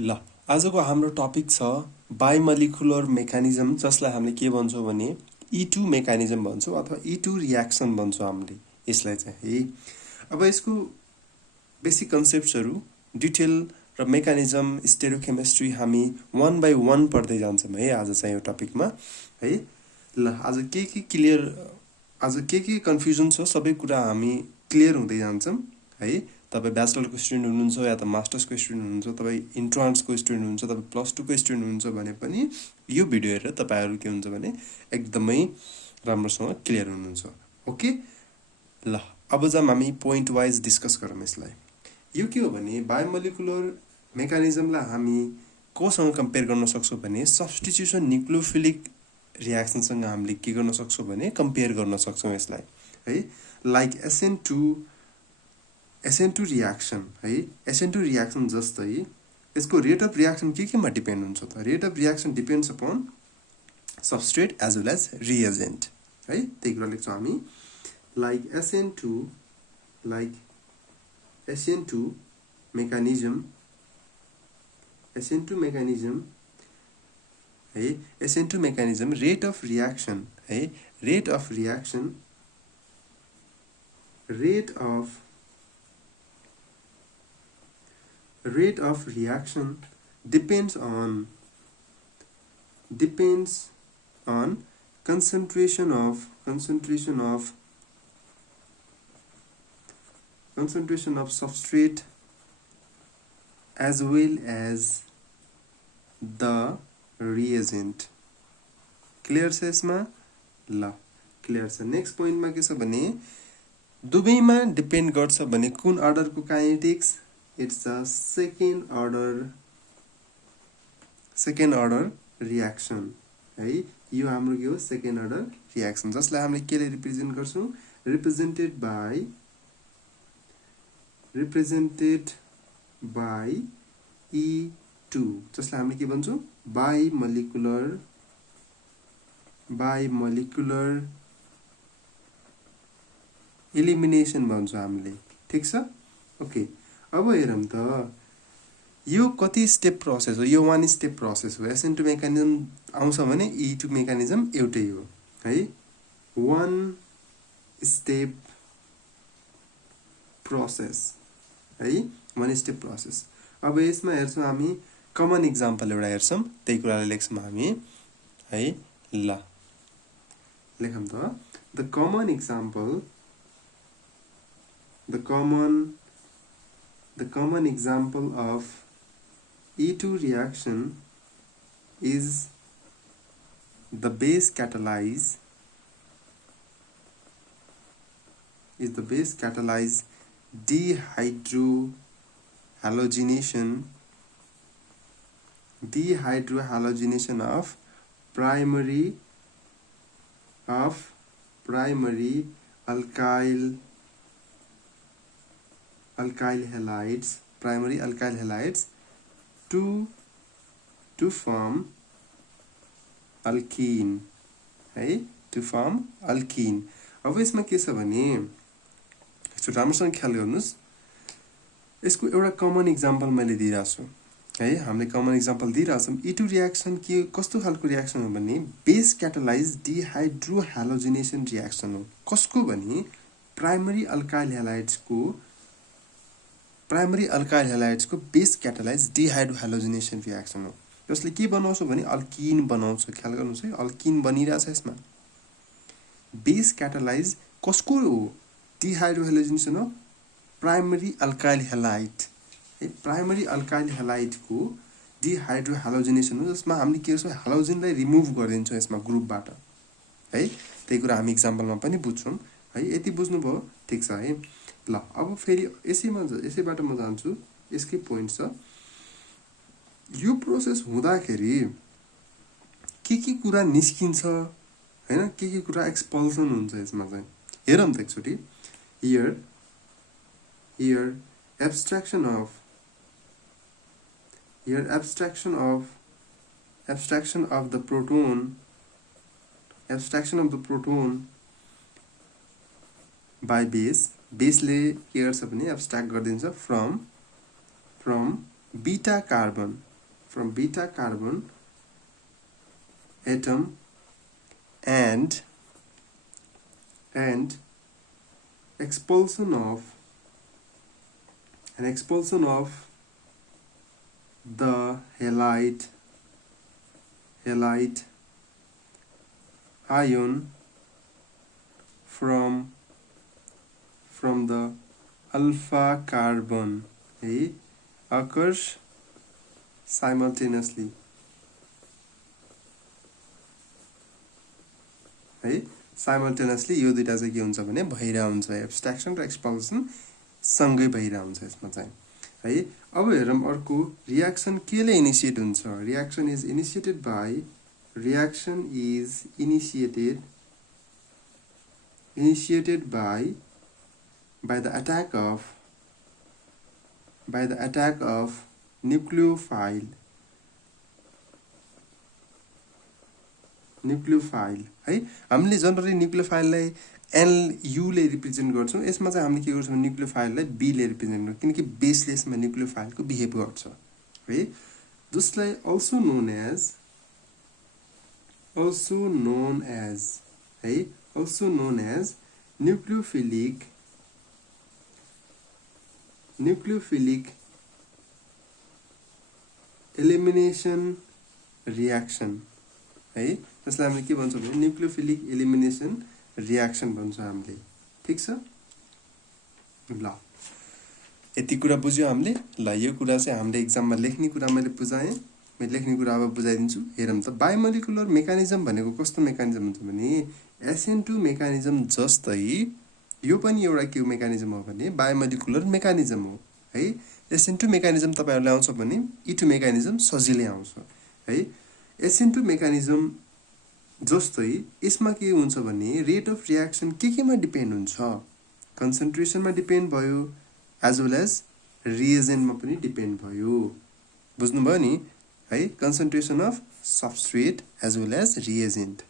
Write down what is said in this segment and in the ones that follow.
ल आजको हाम्रो टपिक छ बायोमोलिकुलर मेकानिजम, जसलाई हामीले के भन्छौँ भने E2 मेकानिजम भन्छौँ अथवा E2 रियाक्सन भन्छौँ हामीले यसलाई चाहिँ है। अब यसको बेसिक कन्सेप्ट्सहरू डिटेल र मेकानिजम स्टेरियोकेमिस्ट्री हामी 1 बाई 1 पढ्दै जान्छौँ है आज चाहिँ यो टपिकमा है। ल आज के कन्फ्युजन छ सबै कुरा हामी क्लियर हुँदै जान्छौँ है। तपाईँ ब्याचलरको स्टुडेन्ट हुनुहुन्छ या त मास्टर्सको स्टुडेन्ट हुनुहुन्छ, तपाईँ इन्ट्रान्सको स्टुडेन्ट हुनुहुन्छ, तपाईँ +2 को स्टुडेन्ट हुनुहुन्छ भने पनि यो भिडियो हेरेर तपाईँहरू के हुन्छ भने एकदमै राम्रोसँग क्लियर हुनुहुन्छ। ओके ल अब जाम हामी पोइन्ट वाइज डिस्कस गरौँ यसलाई। यो के हो भने बायोमोलिकुलर मेकानिजमलाई हामी कोसँग कम्पेयर गर्न सक्छौँ भने सब्स्टिट्युसन न्युक्लियोफिलिक रियाक्सनसँग हामीले के गर्न सक्छौँ भने कम्पेयर गर्न सक्छौँ यसलाई है। लाइक SN2 रियाक्सन है। SN2 रियाक्सन जस्तै यसको रेट अफ रियाक्सन केमा डिपेन्ड हुन्छ त? Rate of reaction depends upon substrate as well as reagent है। त्यही कुरा लेख्छौँ हामी लाइक SN2 मेकानिजम है। SN2 mechanism rate of reaction है। Rate of reaction depends on concentration of substrate as well as the reagent। Clear छ यसमा? ल क्लियर छ। नेक्स्ट पोइन्टमा के छ भने दुवैमा डिपेन्ड गर्छ भने कुन अर्डरको kinetics? It's a second order reaction है। यो हाम्रो के हो? सेकेन्ड अर्डर रियाक्सन, जसलाई हामीले केले रिप्रेजेन्ट गर्छौँ? रिप्रेजेन्टेड बाई E2, जसलाई हामीले के भन्छौँ? बायोमोलिकुलर एलिमिनेसन भन्छौँ हामीले। ठिक छ? ओके अब हेरौँ त यो कति स्टेप प्रोसेस हो? यो 1 स्टेप प्रोसेस हो। SN2 मेकानिजम आउँछ भने E2 मेकानिजम एउटै हो है। 1 स्टेप प्रोसेस है। 1 स्टेप प्रोसेस। अब यसमा हेर्छौँ हामी कमन इक्जाम्पल एउटा हेर्छौँ, त्यही कुरालाई लेख्छौँ हामी है। ल लेखौँ त the common example of E2 reaction is the base catalyze dehydrohalogenation of primary alkyl halides to form alkene है। to form alkene। अब यसमा के छ भने यसो राम्रोसँग ख्याल गर्नुस्, यसको एउटा कमन इक्जाम्पल मैले दिइरहेको छु है। हामीले कमन इक्जाम्पल दिइरहेको छौँ। E2 रियाक्सन के कस्तो खालको रियाक्सन हो भने बेस क्याटालाइज डिहाइड्रोहालोजिनेसन रियाक्सन हो। कसको भने प्राइमरी अल्काइल हेलाइड्सको बेस क्याटालाइज डिहाइड्रोहालोजिनेसन रियाक्सन हो, जसले के बनाउँछ भने अल्किन बनाउँछ। ख्याल गर्नुहोस् है, अल्किन बनिरहेछ यसमा। बेस क्याटालाइज कसको हो? डिहाइड्रोहालोजिनेसन हो प्राइमरी अल्काइल हेलाइड है। प्राइमरी अल्काइल हेलाइडको डिहाइड्रोहालोजिनेसन हो, जसमा हामीले के गर्छौँ? हालोजिनलाई रिमुभ गरिदिन्छौँ यसमा ग्रुपबाट है। त्यही कुरा हामी इक्जाम्पलमा पनि बुझ्छौँ है। यति बुझ्नुभयो? ठिक छ है। ल अब फेरि यसैबाट म जान्छु। यसकै पोइन्ट छ। यो प्रोसेस हुँदाखेरि के कुरा निस्किन्छ हैन, के कुरा एक्सपल्सन हुन्छ यसमा चाहिँ हेरौँ त एकचोटि। here abstraction of the proton by बेसले के गर्छ भने एब्स्ट्र्याक्ट गरिदिन्छ from beta carbon from beta carbon atom and expulsion of the halide ion from the alpha carbon occurs simultaneously यो दुईटा चाहिँ के हुन्छ भने भइरा हुन्छ एब्स्ट्र्याक्सन र एक्सपल्सन सँगै भइरा हुन्छ यसमा चाहिँ है। अब हेरौँ अर्को रियाक्सन केले इनिशिएट हुन्छ। Reaction is initiated by the attack of nucleophile है। हामीले जनरली न्युक्लियोफाइललाई NU ले रिप्रेजेन्ट गर्छौं। यसमा चाहिँ हामीले के गर्छौं न्युक्लियोफाइललाई B ले रिप्रेजेन्ट गर्छौं किनकि बेसले यसमा न्युक्लियोफाइलको बिहेभ गर्छ है। जसलाई also known as nucleophilic elimination reaction है। त्यसलाई हामीले के भन्छौं भने न्युक्लियोफिलिक एलिमिनेसन रियाक्सन भन्छ हामीले। ठीक छ ल, यति कुरा बुझ्यो हामीले। ल यो कुरा चाहिँ हामीले एक्जाममा लेख्ने कुरा मैले बुझाएँ। मैले लेख्ने कुरा अब बुझाइदिन्छु। हेरौँ त बायोमोलिकुलर मेकानिजम भनेको कस्तो मेकानिजम हुन्छ भने SN2 मेकानिजम जस्तै यो पनि एउटा के मेकानिजम हो भने बायोमोलिकुलर मेकानिजम हो है। SN2 मेकानिजम तपाईहरुले आउँछ भने E2 मेकानिजम सजिलै आउँछ है। SN2 मेकानिजम जस्तै यसमा के हुन्छ भने रेट अफ रियाक्सन केमा डिपेन्ड हुन्छ, कन्सन्ट्रेसनमा डिपेन्ड भयो एज वेल एज रिएजेन्टमा पनि डिपेन्ड भयो। बुझ्नुभयो नि है। Concentration of substrate as well as reagent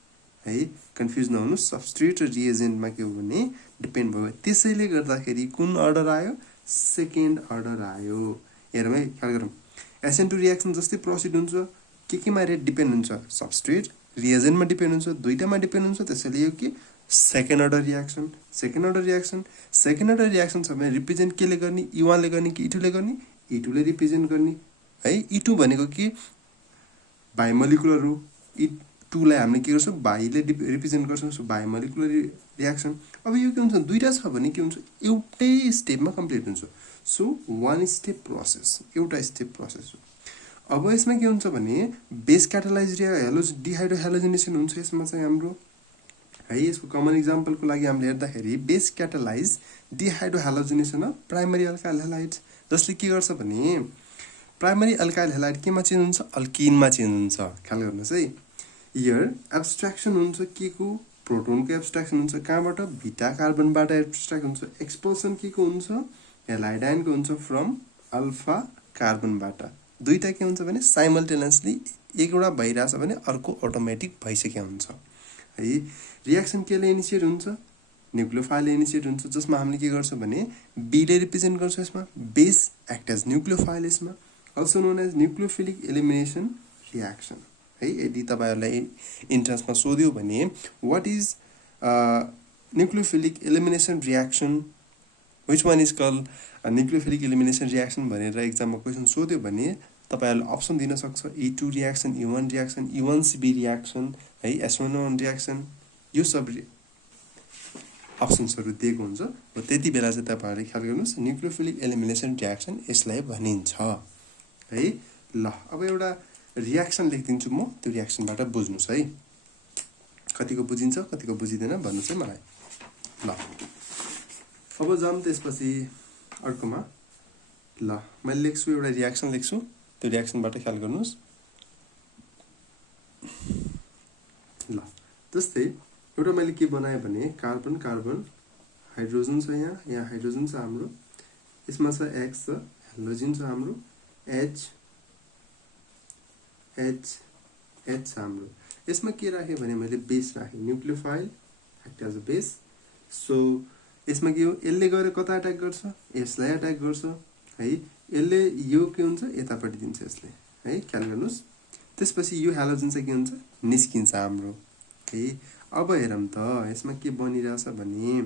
है। कन्फ्युज नहुनु, सबस्ट्रेट र रिएजेन्टमा के हो भने डिपेन्ड भयो। त्यसैले गर्दाखेरि कुन अर्डर आयो, सेकेन्ड अर्डर आयो। हेरौँ है, ख्याल गरौँ। SN2 रियाक्सन जस्तै प्रोसिड हुन्छ केमा रेट डिपेन्ड हुन्छ, सबस्ट्रेट रिएजेन्टमा डिपेन्ड हुन्छ, दुईटामा डिपेन्ड हुन्छ। त्यसैले यो के सेकेन्ड अर्डर रियाक्सन छ भने रिप्रेजेन्ट केले गर्ने, E1 ले गर्ने कि E2 ले गर्ने, E2 ले रिप्रेजेन्ट गर्ने है। E2 भनेको के बायोमोलिकुलर हो। E2 लाई हामीले के गर्छौं बाइले रिप्रेजेन्ट गर्छौं, सो बायोमोलिकुलर रियाक्सन। अब यो के हुन्छ दुईटा छ भने के हुन्छ एउटै स्टेपमा कम्प्लिट हुन्छ। सो वान स्टेप प्रोसेस, एउटा स्टेप प्रोसेस हो। अब यसमा के हुन्छ भने बेस क्याटालाइज डिहाइड्रोहेलोजिनेसन हुन्छ यसमा चाहिँ हाम्रो है। यसको कमन एक्जाम्पलको लागि हामीले हेर्दाखेरि base catalyse dehydrohalogenation of primary alkyl halides, जसले के गर्छ भने प्राइमरी अल्काइल हैलाइड केमा चेन्ज हुन्छ, अल्किनमा चेन्ज हुन्छ। ख्याल गर्नुस् है। हियर एब्स्ट्र्याक्सन हुन्छ के को, प्रोटोनको एब्स्ट्र्याक्सन हुन्छ कहाँबाट, बीटा कार्बनबाट एब्स्ट्र्याक्ट हुन्छ। एक्सपल्सन के को हुन्छ, हैलाइड आयनको हुन्छ फ्रम अल्फा कार्बनबाट। दुईटा के हुन्छ भने साइमल्टेनियसली एउटा भइराछ भने अर्को अटोमेटिक भइसक्यो हुन्छ है। रियाक्सन केले इनिशिएट हुन्छ, न्युक्लियोफाइलले इनिशिएट हुन्छ, जसमा हामीले के गर्छौं भने B ले रिप्रेजेन्ट गर्छौं। यसमा बेस एक्ट एज न्युक्लियोफाइल, यसमा also known as nucleophilic elimination reaction है। यदि तपाईहरुलाई इन्ट्रान्समा सोध्यो भने what is nucleophilic elimination reaction, which one is called nucleophilic elimination reaction भनेर एक्जाममा क्वेसन सोध्यो भने तपाईहरुले अप्सन दिन सक्छ। E2 reaction, E1 reaction, E1CB reaction है, S1 रियाक्सन, यो सब अप्सन्सहरु दिएको हुन्छ। र त्यति बेला चाहिँ तपाईहरुले ख्याल गर्नुस् न्युक्लियोफिलिक एलिमिनेसन रियाक्सन यसलाई भनिन्छ है। ल अब एउटा रियाक्सन लेखिदिन्छु म, त्यो रियाक्सनबाट बुझ्नुस् है। कतिको बुझिन्छ कतिको बुझिदैन भन्नुस् है मलाई। ल अब जाम त्यसपछि अर्कोमा। ल मैले लेख्छु एउटा रियाक्सन लेख्छु, त्यो रियाक्सनबाट ख्याल गर्नुस्। ल जस्तै एउटा मैले के बनाए भने कार्बन कार्बन हाइड्रोजन छ, यहाँ हाइड्रोजन छ हाम्रो, यसमा छ X छ, हेलोजिन छ हाम्रो, H छ हाम्रो। यसमा के राखे भने मैले बेस राखे, nucleophile act as a base. So यसमा के हो, यसले गएर कता अट्याक गर्छ, यसलाई अट्याक गर्छ है। यसले यो के हुन्छ यतापट्टि दिन्छ यसले है, ख्याल गर्नुस्। त्यसपछि यो हाइड्रोजन चाहिँ के हुन्छ, निस्किन्छ हाम्रो है। अब हेरौँ त यसमा के बनिरहेछ भने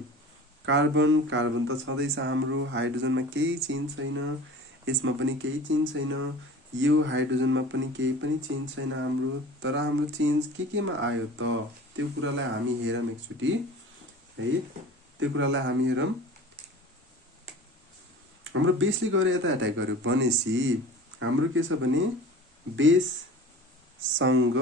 कार्बन कार्बन त छँदैछ हाम्रो, हाइड्रोजनमा केही चेन्ज छैन, यसमा पनि केही चेन्ज छैन, यो हाइड्रोजनमा पनि केही पनि चेन्ज छैन हाम्रो। तर हाम्रो चेन्ज केमा आयो त, त्यो कुरालाई हामी हेरौँ एकचोटि है। त्यो कुरालाई हामी हेरौँ, हाम्रो बेसले गएर यता एट्याक गर्यो भनेपछि हाम्रो के छ भने बेससँग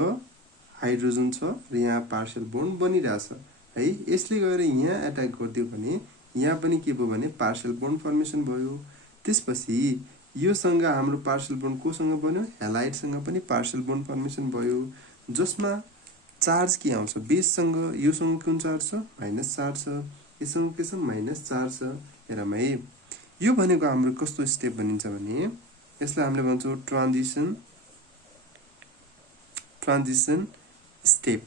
हाइड्रोजन छ र यहाँ पार्शियल बोन्ड बनिरहेछ है। यसले गएर यहाँ एट्याक गरिदियो भने यहाँ पनि के भयो भने पार्शियल बोन्ड फर्मेसन भयो। त्यसपछि योसँग हाम्रो पार्शियल बोन्ड कोसँग बन्यो, हेलाइडसँग पनि पार्शियल बोन्ड फर्मेसन भयो, जसमा चार्ज के आउँछ, बेससँग योसँग कुन चार्ज छ, माइनस चार्ज छ, यससँग के छ, माइनस चार्ज छ। हेरौँ है, यो भनेको हाम्रो कस्तो स्टेप बनिन्छ भने यसलाई हामीले भन्छौँ ट्रान्जिसन स्टेप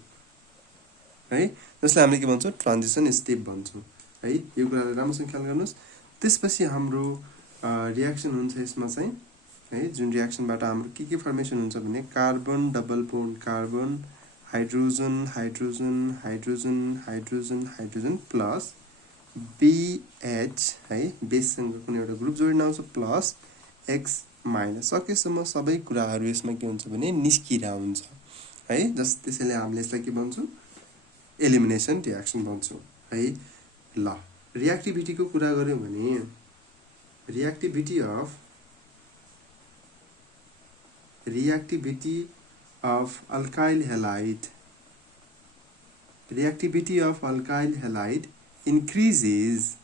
है, जसलाई हामीले के भन्छौँ, ट्रान्जिसन स्टेप भन्छौँ है। यो कुरालाई राम्रोसँग ख्याल गर्नुहोस्। त्यसपछि हाम्रो रियाक्सन हुन्छ यसमा चाहिँ है, जुन रियाक्सनबाट हाम्रो के फर्मेसन हुन्छ भने carbon double bond carbon, hydrogen hydrogen hydrogen hydrogen hydrogen plus BH है, बेससँग कुनै एउटा ग्रुप जोडिन आउँछ प्लस X माइनस। सकेसम्म सबै कुराहरू यसमा के हुन्छ भने निस्किरा हुन्छ है। त्यसैले हामीले यसलाई के भन्छौँ, एलिमिनेसन रियाक्सन भन्छौँ है। ल, रियाक्टिभिटीको कुरा गर्यौँ भने reactivity of alkyl halide increases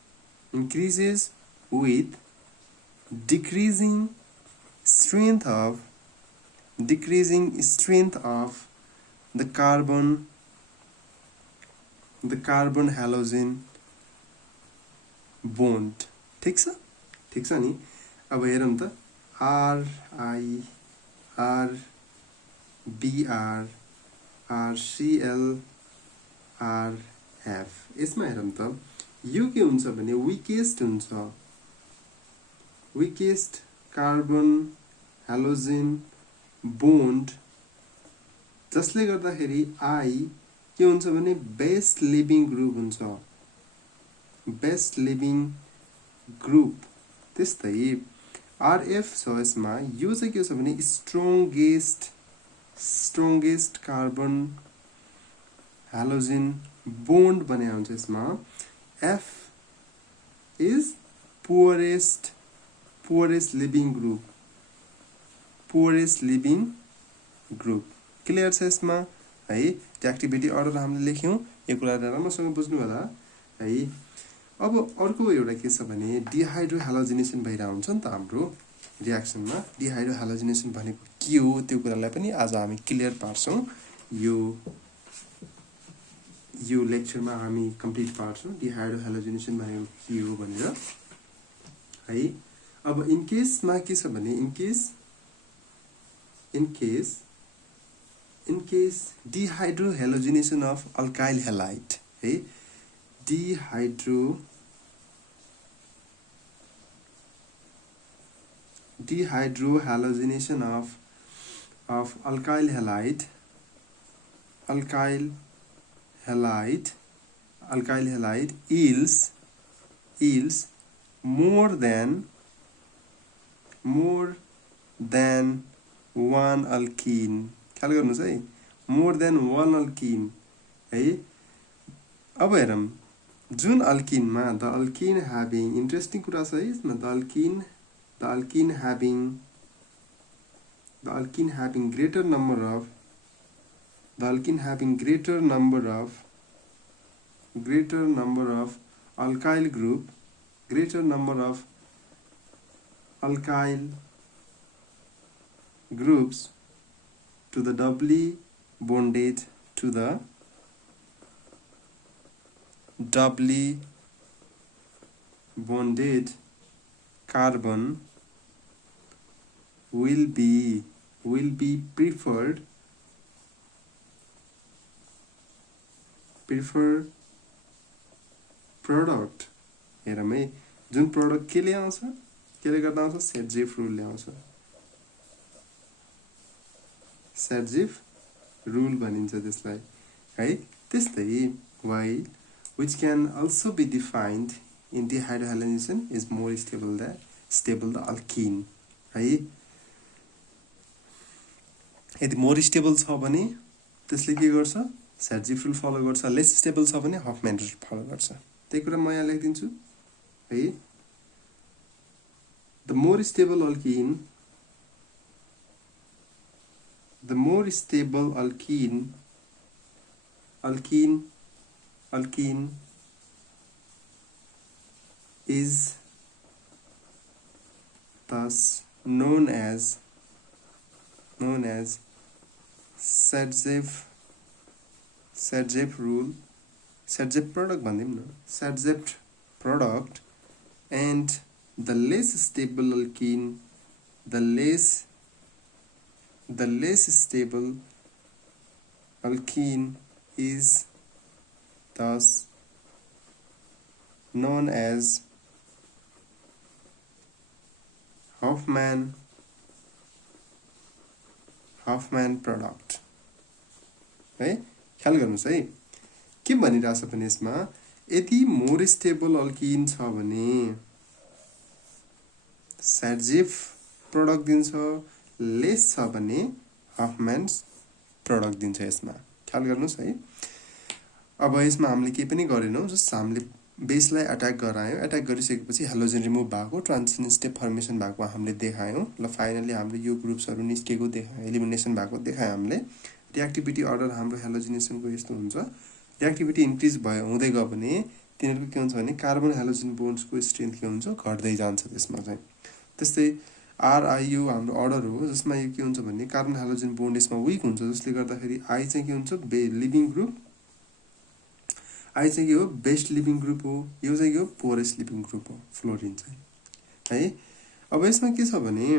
with decreasing strength of the carbon halogen bond। ठीक छ नि। अब हेरौँ त RiRBr RCl RF, यसमा हेरौँ त यो के हुन्छ भने विकेस्ट हुन्छ, विकेस्ट कार्बन हेलोजेन बोन्ड, जसले गर्दाखेरि आई के हुन्छ भने बेस्ट लिभिङ ग्रुप हुन्छ, बेस्ट लिभिङ ग्रुप। त्यस्तै आरएफ छ यसमा, यो चाहिँ के छ भने स्ट्रङ्गेस्ट कार्बन हेलोजेन बोन्ड बने हुन्छ यसमा। F is poorest living group, clear छ यसमा है। रियाक्टिभिटी अर्डर हामीले लेख्यौँ, यो कुरालाई राम्रोसँग बुझ्नु होला है। अब अर्को एउटा के छ भने डिहाइड्रो हेलोजिनेसन भइरहेको हुन्छ नि त हाम्रो रियाक्सनमा। डिहाइड्रो हेलोजिनेसन भनेको के हो त्यो कुरालाई पनि आज हामी क्लियर पार्छौँ, यो लेक्चरमा हामी कम्प्लिट पार्छौँ डिहाइड्रो हेलोजिनेसन भनेको के हो भनेर है। अब इन केसमा के छ भने in case dehydrohalogenation of alkyl halide है, dehydrohalogenation of alkyl halide yields more than one alkene। ख्याल गर्नुहोस् है, more than one alkene है। अब हेरौँ जुन अल्किनमा द अल्किन ह्याभिङ, इन्ट्रेस्टिङ कुरा छ है यसमा, the alkene having greater number of alkyl group, greater number of alkyl groups to the doubly bonded carbon will be preferred product। हेरौँ है, जुन प्रोडक्ट केले आउँछ, केले गर्दा आउँछ, सेट जेफ रुलले आउँछ सर्जिफ रुल भनिन्छ त्यसलाई है। त्यस्तै while which can also be defined in dehydrohalonization is more stable the alkene है। यदि मोर स्टेबल छ भने त्यसले के गर्छ सर्जिफ रुल फलो गर्छ, लेस स्टेबल छ भने हफम्यान रुल फलो गर्छ। त्यही कुरा म यहाँ लेखिदिन्छु है। The more stable alkene is thus known as Sergev rule, Sergev product भनिदिउँ न, Sergev product, and the less stable alkene, the less stable alkene is thus known as Hofmann product है। ख्याल गर्नुस् है के भनिरहेछ भने यसमा यदि मोर स्टेबल अल्किन छ भने सर्जिफ प्रोडक्ट दिन्छ, लेस छ भने हफम्यान्स प्रोडक्ट दिन्छ यसमा। ख्याल गर्नुस् है। अब यसमा हामीले केही पनि गरेनौँ, जस्ट हामीले बेसलाई अट्याक गरायौँ। अट्याक गरिसकेपछि हेलोजन रिमुभ भएको, ट्रान्जिसन स्टेप फर्मेसन भएको हामीले देखायौँ। ल फाइनली हामीले यो ग्रुप्सहरू निस्केको देखायौँ, एलिमिनेसन भएको देखायौँ हामीले। रिएक्टिभिटी अर्डर हाम्रो हेलोजिनेसनको यस्तो हुन्छ, रिएक्टिभिटी इन्क्रिज भयो हुँदै गयो भने तिनीहरूको के हुन्छ भने कार्बन हेलोजन बोन्ड्सको स्ट्रेन्थ के हुन्छ घट्दै जान्छ त्यसमा चाहिँ। त्यस्तै आरआइयु हाम्रो अर्डर हो जसमा यो के हुन्छ भने कार्बन हेलोजन बोन्ड यसमा विक हुन्छ, जसले गर्दाखेरि आई चाहिँ के हुन्छ लिभिङ ग्रुप, आई चाहिँ के हो बेस्ट लिभिङ ग्रुप हो, यो चाहिँ के हो पोरेस्ट लिभिङ ग्रुप हो फ्लोरिन चाहिँ है। अब यसमा के छ भने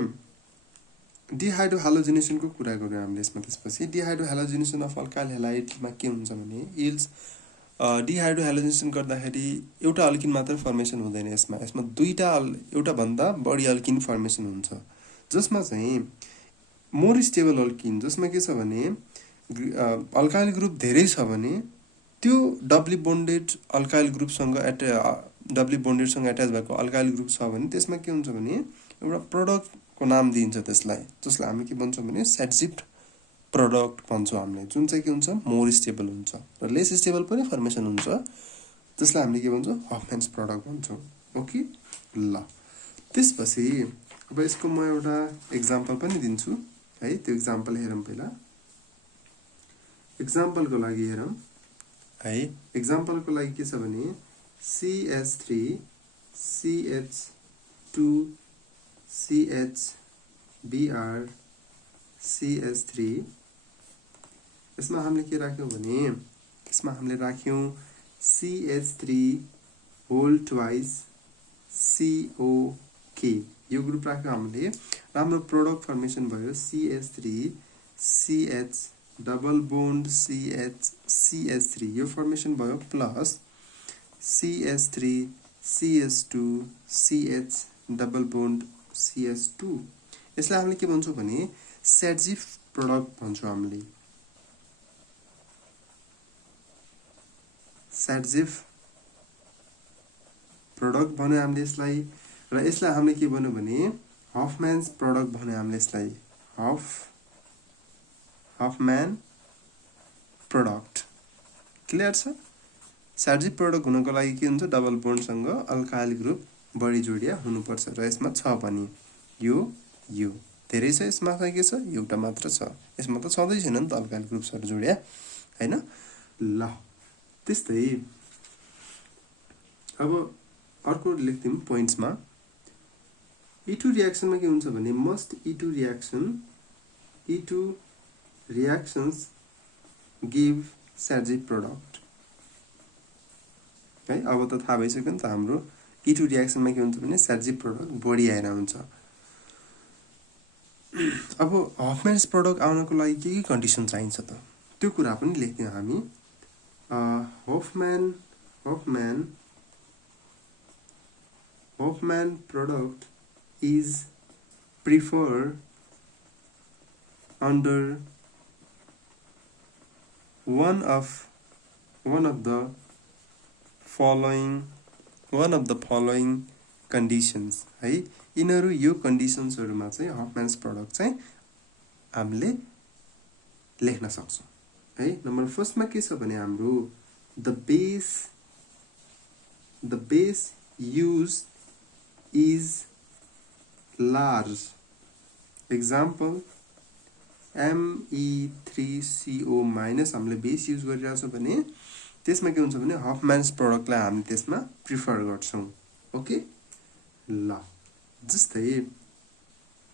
डिहाइड्रोहालोजिनेसनको कुरा गर्यौँ हामीले यसमा। त्यसपछि डिहाइड्रोहालोजिनेसन अफ अल्काइल हेलाइडमा के हुन्छ भने इल्स डिहाइड्रोहालोजिनेसन गर्दाखेरि एउटा अल्किन मात्र फर्मेसन हुँदैन यसमा, एउटा भन्दा बढी अल्किन फर्मेसन हुन्छ, जसमा चाहिँ मोर स्टेबल अल्किन, जसमा के छ भने अल्काइल ग्रुप धेरै छ भने त्यो डब्ली बोन्डेड अल्काइल ग्रुपसँग डब्ली बोन्डेडसँग एट्याच भएको अल्काइल ग्रुप छ भने त्यसमा के हुन्छ भने एउटा प्रोडक्टको नाम दिइन्छ त्यसलाई, जसलाई हामी के भन्छौँ भने सर्जिफ प्रोडक्ट भन्छौँ हामीले, जुन चाहिँ के हुन्छ मोर स्टेबल हुन्छ र लेस स्टेबल पनि फर्मेसन हुन्छ, जसलाई हामीले के भन्छौँ हफम्यान्स प्रोडक्ट भन्छौँ। ओके ल त्यसपछि अब यसको म एउटा एक्जाम्पल पनि दिन्छु है। त्यो एक्जाम्पल हेरौँ पहिला। एक्जाम्पलको लागि हेरौँ है। एक्जाम्पलको लागि के छ भने CH3 CH2 CHBr CH3, यसमा हामीले के राख्यौँ भने यसमा हामीले राख्यौँ CH3 होल ट्वाइस COK, यो ग्रुप राख्यौँ हामीले। राम्रो प्रोडक्ट फर्मेसन भयो CH3 CH double bond CH3, यो फर्मेसन भयो, plus CH3 CH2 CH double bond CH2, यसलाई हामीले के भन्छौँ भने सर्जिफ प्रोडक्ट भन्छौँ हामीले, सर्जिफ प्रोडक्ट भन्यो हामीले यसलाई। र यसलाई हामीले के भन्यो भने हफम्यान्स प्रोडक्ट भन्यो हामीले यसलाई, हफम्यान प्रोडक्ट। क्लियर छ। सर्जिफ प्रोडक्ट हुनको लागि के हुन्छ डबल बोन्डसँग अल्काइल ग्रुप बढी जोडिया हुनुपर्छ र यसमा छ भने यो धेरै छ, यसमा चाहिँ के छ एउटा मात्र छ, यसमा त छँदै छैन नि त अल्काइल ग्रुप्सहरू जोडिया हैन। ल त्यस्तै अब अर्को लेख्दिउँ पोइन्ट्समा। E2 रियाक्सनमा के हुन्छ भने must E2 reactions give Saytzeff product है। अब त थाहा भइसक्यो नि त हाम्रो E2 रियाक्सनमा के हुन्छ भने सर्जिफ प्रोडक्ट बढी आएर हुन्छ। अब हफम्यान्स प्रोडक्ट आउनको लागि के कन्डिसन चाहिन्छ त त्यो कुरा पनि लेख्यौँ हामी। हफम्यान product is preferred under one of one of the following conditions है यिनीहरू यो कन्डिसन्सहरुमा चाहिँ हफम्यान्स प्रोडक्ट चाहिँ हामीले लेख्न सक्छौं है नम्बर फर्स्टमा के छ भने हाम्रो the base used is large example Me3CO- हामीले बेस युज गरिरहेको छौं भने त्यसमा के हुन्छ भने हफम्यान्स प्रोडक्टलाई हामी त्यसमा प्रिफर गर्छौं ओके ल जस्तै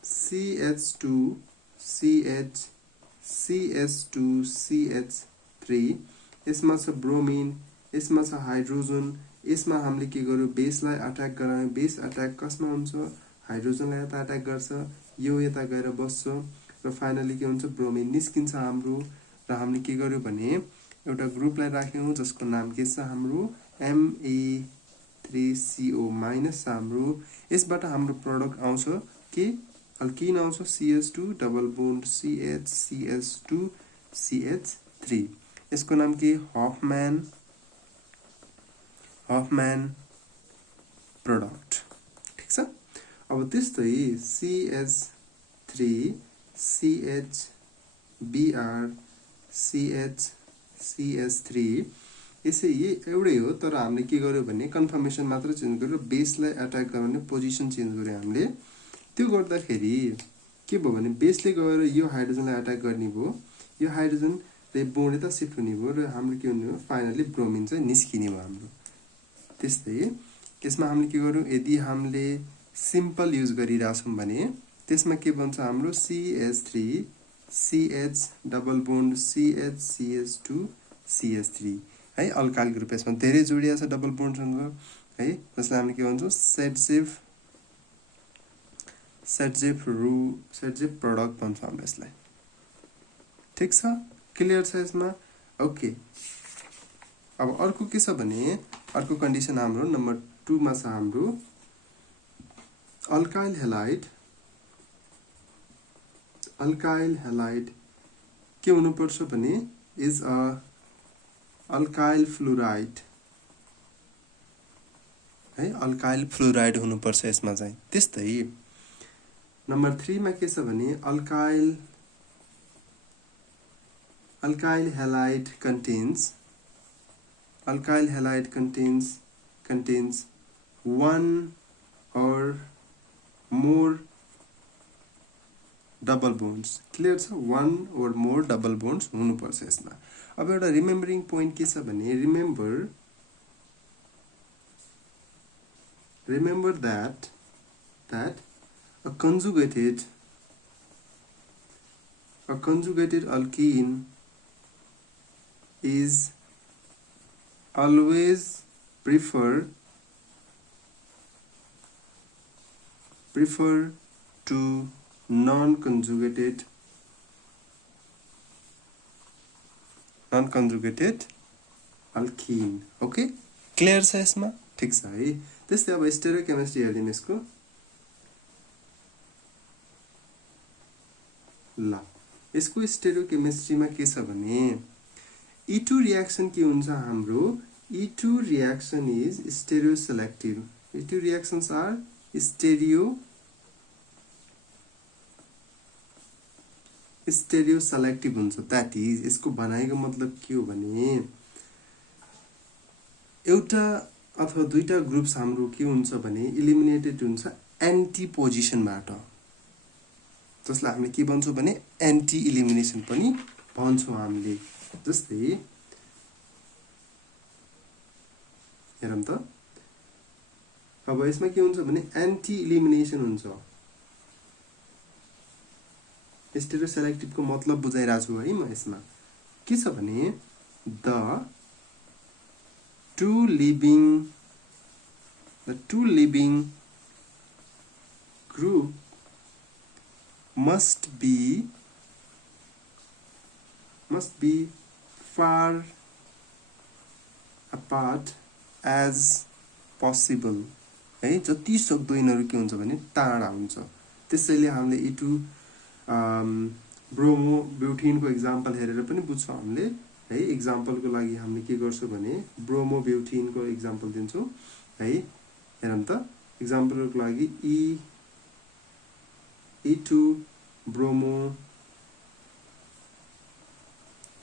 CH2CH3 यसमा छ ब्रोमिन यसमा छ हाइड्रोजन यसमा हामीले के गर्यो बेसलाई अट्याक गरायौं बेस अट्याक कसमा हुन्छ हाइड्रोजनलाई यता अट्याक गर्छ यो यता गएर बस्छ र फाइनली के हुन्छ ब्रोमिन निस्किन्छ हाम्रो र हामीले के गर्यो भने एउटा ग्रुपलाई राख्यौं जसको नाम के छ हाम्रो Me3CO- छ हाम्रो यसबाट हाम्रो प्रोडक्ट आउँछ के अल्किन आउँछ CH2 double bond CH CH2 CH3 यसको नाम के हफम्यान प्रोडक्ट ठीक छ अब त्यस्तै CH3 CHBr CH CH3 यसै एउटै हो तर हामीले के गर्यो भने कन्फर्मेसन मात्र चेन्ज गर्यो बेसलाई अट्याक गर्ने पोजिसन चेन्ज गर्यो हामीले त्यो गर्दाखेरि के भयो भने बेसले गएर यो हाइड्रोजनलाई अट्याक गर्ने भयो यो हाइड्रोजन ले बोन्ड यता शिफ्ट हुने भयो र हाम्रो के हुने भयो फाइनली ब्रोमिन चाहिँ निस्किने भयो हाम्रो त्यस्तै यसमा हामीले के गर्यौं यदि हामीले सिम्पल युज गरिराछौं भने त्यसमा के बन्छ हाम्रो CH3 CH double bond CH CH2 CH3 है अल्काइल ग्रुप यसमा धेरै जोडिया छ डबल बोन्डसँग है जसलाई हामीले के भन्छौं सेटजेफ प्रोडक्ट भन्छौं हामीले यसलाई ठीक छ क्लियर छ यसमा ओके अब अर्को के छ भने अर्को कन्डिसन हाम्रो नम्बर 2 मा छ हाम्रो अल्काइल हैलाइड के हुनु पर्छ भने इज अ अल्काइल फ्लोराइड है अल्काइल फ्लोराइड हुनु पर्छ यसमा चाहिँ त्यस्तै नम्बर 3 मा के छ भने alkyl halide contains one or more double bonds clear छ one or more double bonds हुनु पर्छ यसमा अब एउटा रिमेम्बरिङ पोइन्ट के छ भने remember that a conjugated alkene is always prefer to non-conjugated alkene okay clear छ यसमा ठीक छ है त्यस्तै अब स्टेरियोकेमिस्ट्री हेर्दिन यसको ल यसको स्टेरियोकेमिस्ट्रीमा के छ भने E2 रिएक्सन के हुन्छ हाम्रो E2 reaction is stereoselective E2 reactions are stereoselective हुन्छ दैट इज यसको भनाइको मतलब के हो भने एउटा अथवा दुईटा ग्रुप्स हाम्रो के हुन्छ भने इलिमिनेटेड हुन्छ एन्टी पोजिसनबाट जसलाई हामीले के भन्छौं भने एन्टी इलिमिनेसन पनि भन्छौं हामीले जस्तै हेरौं त अब यसमा के हुन्छ भने एन्टी इलिमिनेसन हुन्छ स्टेरियोसेलेक्टिभ को मतलब बुझाइरा छु है म यसमा के छ भने the two living group must be far apart as possible है जति सक्दो यिनीहरु के हुन्छ भने टाढा हुन्छ त्यसैले हामीले E2 ब्रोमो ब्युटिन को एक्जाम्पल हेरेर पनि बुझ्छौं हामीले है एक्जाम्पलको लागि हामीले के गर्छौँ भने ब्रोमोब्युटिनको एक्जाम्पल दिन्छौँ है हेरौँ त एक्जाम्पलको लागि E2 ब्रोमो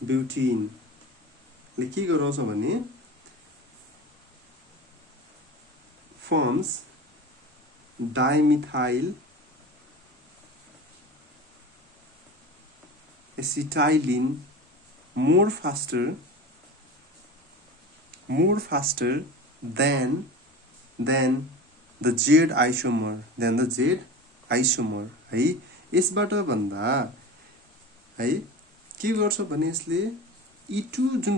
ब्युटिन ले के गराउँछ भने forms dimethyl acetylene more faster than the Z isomer है यसबाट भन्दा है के गर्छ भने यसले E2 जुन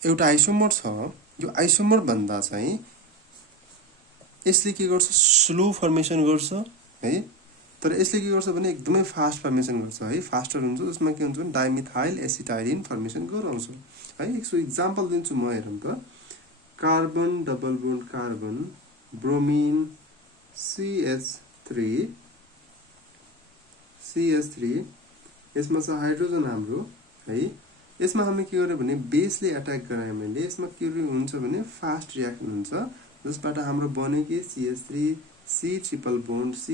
एउटा आइसोमर छ यो आइसोमर भन्दा चाहिँ यसले के गर्छ स्लो फर्मेसन गर्छ है तर यसले के गर्छ भने एकदमै फास्ट फर्मेसन गर्छ है फास्टर हुन्छ जसमा के हुन्छ भने डाइमिथाइल एसिटाइलिन फर्मेसन गराउँछ है यसको एक्जाम्पल दिन्छु म हेरौँ त carbon double bond carbon bromine CH3 यसमा छ हाइड्रोजन हाम्रो है यसमा हामी के गर्यो भने बेसले अट्याक गरायो भने यसमा के हुन्छ भने फास्ट रियाक्सन हुन्छ जसबाट हाम्रो बन्यो के CH3 C triple bond C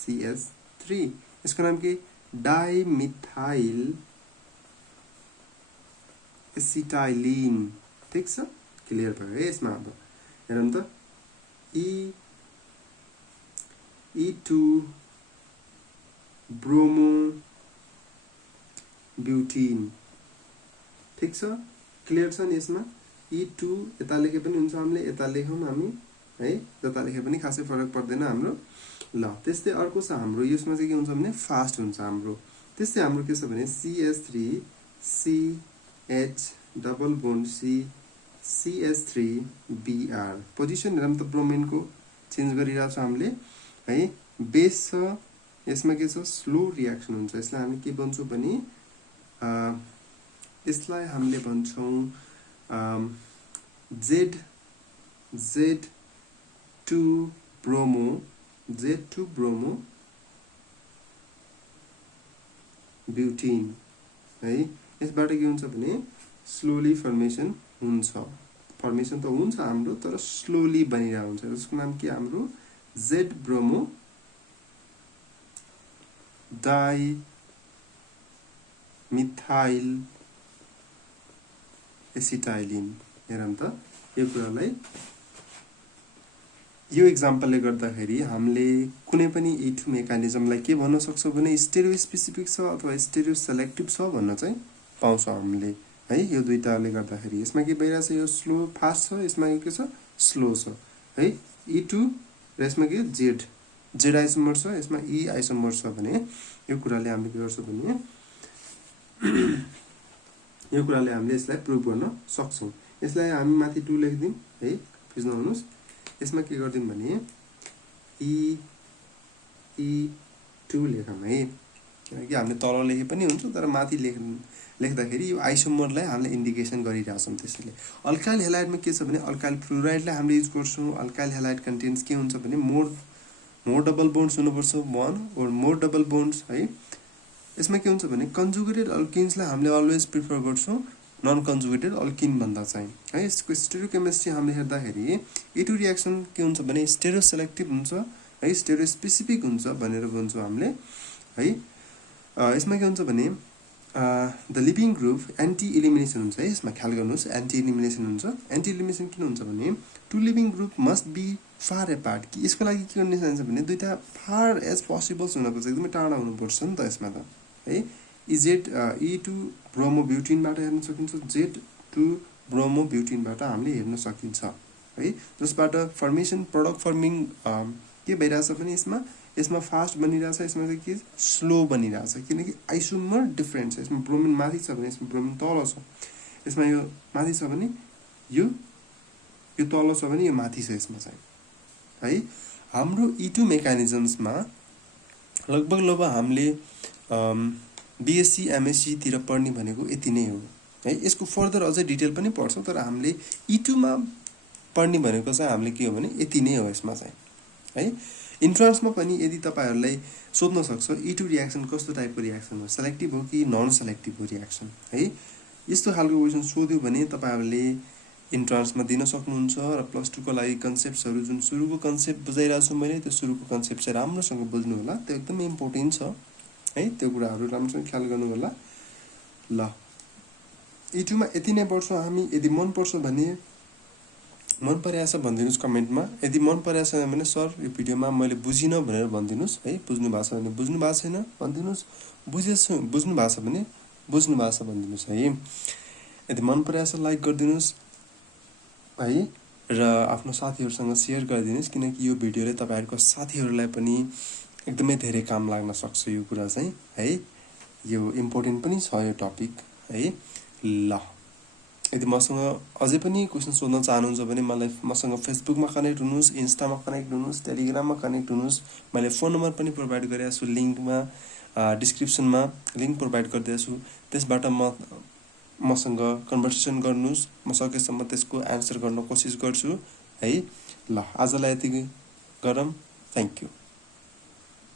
CH3 यसको नाम के डाइमिथाइल एसिटाइलिन ठीक छ क्लियर भयो है यसमा अब हेरौँ त E2 ब्रोमो ब्युटिन ठीक छ क्लियर छ नि यसमा E2 यता लेखे पनि हुन्छ हामीले यता लेखौँ हामी है जता लेखे पनि खासै फरक पर्दैन हाम्रो ल त्यस्तै अर्को छ हाम्रो यसमा चाहिँ के हुन्छ भने फास्ट हुन्छ हाम्रो त्यस्तै हाम्रो के छ भने CH3 CH double bond C CH3 Br position हेरौँ त ब्रोमिनको चेन्ज गरिरहेको छ हामीले है बेस छ यसमा के छ स्लो रियाक्सन हुन्छ यसलाई हामी के भन्छौँ भने यसलाई हामीले भन्छौँ Z2 ब्रोमो ब्युटिन है यसबाट के हुन्छ भने स्लोली फर्मेसन हुन्छ फर्मेसन त हुन्छ हाम्रो तर स्लोली बनिरहेको हुन्छ जसको नाम के हाम्रो Z ब्रोमो डाइमिथाइल एसिटाइलिन हेरौँ त यो कुरालाई यो एक्जाम्पलले गर्दाखेरि हामीले कुनै पनि E2 मेकानिजमलाई के भन्न सक्छौँ भने स्टेरियो स्पेसिफिक छ अथवा स्टेरियो सेलेक्टिभ छ भन्न चाहिँ पाउँछौँ हामीले है यो दुईटाले गर्दाखेरि यसमा के भइरहेछ यो स्लो फास्ट छ यसमा के छ स्लो छ है E2 र यसमा के Z आइसोमर छ यसमा E आइसोमर छ भने यो कुराले हामीले के गर्छौँ भने यो कुराले हामीले यसलाई प्रुभ गर्न सक्छौँ यसलाई हामी माथि 2 लेखिदिउँ है बुझ्नु हुनुहोस् यसमा के गर्दिउँ भने E2 लेखौँ है किनकि हामीले तल लेखे पनि हुन्छ तर माथि लेख्दाखेरि यो आइसोमरलाई हामीले इन्डिकेसन गरिरहेछौँ त्यसैले अल्काइल हेलाइडमा के छ भने अल्काइल फ्लोराइडलाई हामीले युज गर्छौँ अल्काइल हेलाइड कन्टेन्ट्स के हुन्छ भने मोर डबल बोन्ड्स हुनुपर्छ वन ओर मोर डबल बोन्ड्स है यसमा के हुन्छ भने कन्जुगेटेड अल्किन्सलाई हामीले अलवेज प्रिफर गर्छौँ नन कन्जुगेटेड अल्किन भन्दा चाहिँ है यसको स्टेरियोकेमिस्ट्री हामीले हेर्दाखेरि E2 रियाक्सन के हुन्छ भने स्टेरियो सेलेक्टिभ हुन्छ है स्टेरियो स्पेसिफिक हुन्छ भनेर भन्छौँ हामीले है यसमा के हुन्छ भने the leaving group anti elimination हुन्छ है यसमा ख्याल गर्नुहोस् एन्टी इलिमिनेसन हुन्छ एन्टी इलिमिनेसन किन हुन्छ भने two leaving group must be far apart कि यसको लागि के गर्ने चाहन्छ भने दुईटा फार एज पोसिबल्स हुनुपर्छ एकदमै टाढा हुनुपर्छ नि त यसमा त है E2 ब्रोमो ब्युटिनबाट हेर्न सकिन्छ Z2 ब्रोमो ब्युटिनबाट हामीले हेर्न सकिन्छ है जसबाट फर्मेसन प्रोडक्ट फर्मिङ के भइरहेछ भने यसमा फास्ट बनिरहेछ यसमा चाहिँ के स्लो बनिरहेछ किनकि आइसोमर डिफरेन्ट छ यसमा ब्रोमिन माथि छ भने यसमा ब्रोमिन तल छ यसमा यो माथि छ भने यो तल छ भने यो माथि छ यसमा चाहिँ है हाम्रो E2 मेकानिजम्समा लगभग हामीले BSc MSc तिर पढ्ने भनेको यति नै हो है यसको फर्दर अझै डिटेल पनि पढ्छौँ तर हामीले E2 मा पढ्ने भनेको चाहिँ हामीले के हो भने यति नै हो यसमा चाहिँ है इन्ट्रान्समा पनि यदि तपाईँहरूलाई सोध्न सक्छ E2 रियाक्सन कस्तो टाइपको रियाक्सन हो, सेलेक्टिभ हो कि नन सेलेक्टिभ हो रियाक्सन है, यस्तो खालको क्वेसन सोध्यो भने तपाईँहरूले इन्ट्रान्समा दिन सक्नुहुन्छ। र +2 को लागि कन्सेप्ट्सहरू जुन सुरुको कन्सेप्ट बुझाइरहेको छु मैले, त्यो सुरुको कन्सेप्ट चाहिँ राम्रोसँग बुझ्नु होला, त्यो एकदमै इम्पोर्टेन्ट छ है, त्यो कुराहरू राम्रोसँग ख्याल गर्नु होला। ल E2मा यति नै पढ्छौँ हामी। यदि मन पर्छ भने मन परेछ भनिदिनुहोस् कमेन्टमा। यदि मन परेछ भने सर यो भिडियोमा मैले बुझिनँ भनेर भनिदिनुहोस् है। बुझ्नु भएको छ भने बुझ्नु भएको छैन भनिदिनुहोस्, बुझ्नु भएको छ भने बुझ्नु भएको छ भनिदिनुहोस् है। यदि मन परेछ लाइक गरिदिनुहोस् है, र आफ्नो साथीहरूसँग सेयर गरिदिनुहोस्, किनकि यो भिडियोले तपाईँहरूको साथीहरूलाई पनि एकदमै धेरै काम लाग्न सक्छ यो कुरा चाहिँ है। यो इम्पोर्टेन्ट पनि छ यो टपिक है। ल यदि मसँग अझै पनि क्वेसन सोध्न चाहनुहुन्छ भने मसँग फेसबुकमा कनेक्ट हुनुहोस्, इन्स्टामा कनेक्ट हुनुहोस्, टेलिग्राममा कनेक्ट हुनुहोस्। मैले फोन नम्बर पनि प्रोभाइड गरेको छु लिङ्कमा, डिस्क्रिप्सनमा लिङ्क प्रोभाइड गरिदिएको छु। त्यसबाट मसँग कन्भर्सेसन गर्नुहोस्, म सकेसम्म त्यसको एन्सर गर्न कोसिस गर्छु है। ल आजलाई यति गरौँ। Thank you.